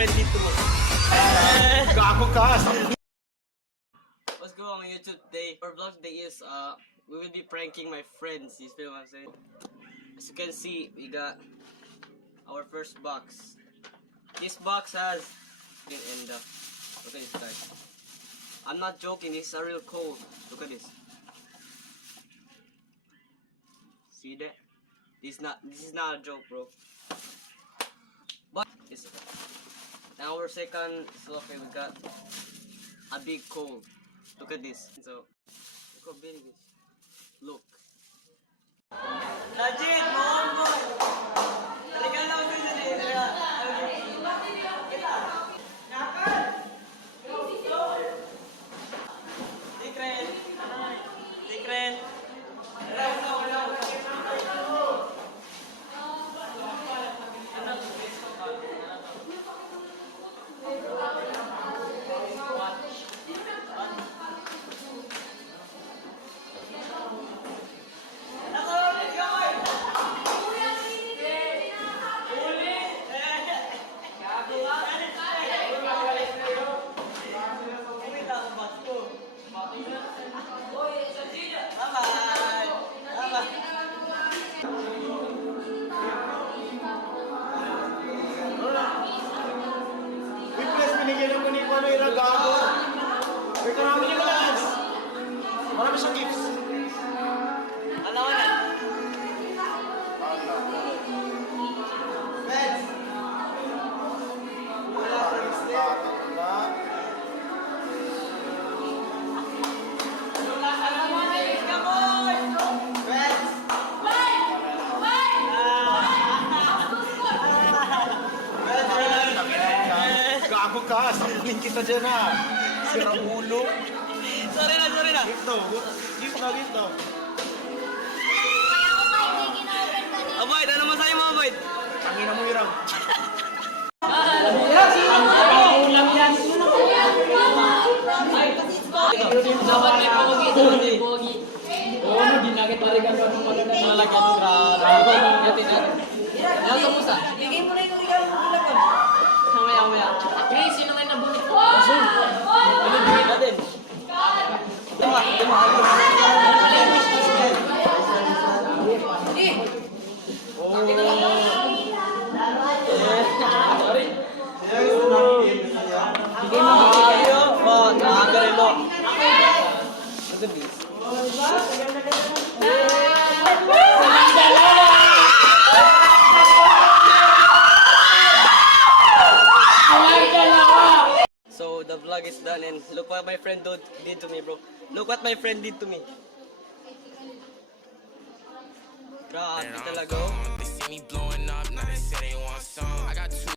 friend dito mo. Gago ka! What's going on YouTube today? Our vlog today is we will be pranking my friends. You feel what I'm saying? As you can see, we got our first box. This box has look at this, guys. I'm not joking, this is a real cold. Look at this. See that? This is not a joke, bro. But it's now our second selfie, we got a big cold. Look at this. So look how big it is. Look. Legit, mo. Talaga lang din Secret. Witness, binigyan ako ni Kuano yung gago. May karami niya malas. Marami siyang gifts. Ano na? Friends! Wala sa liste. Gago ka! Siling kita dyan ha! Sira ulo! Sorry na. Gift daw! Gift daw! Aboy, ano masayo mo, Aboy? Tangina mo hirang! Dapat may pogi. Oo, ginagit pa rin kami ng magandang lalagyan ng grabe. Yatin natin. Nasa musa. Bigay mo na yung regalo mo lang. Mamaya. Chris, sino ngayon nabulit ko? Ano bigay natin? Sorry. Bigay mo. Oh, nakagarelo. Look at this. So the vlog is done and look what my friend did to me, bro. Look what my friend did to me. Grabe talaga. They see me blowing up, now they say they want some. I got two.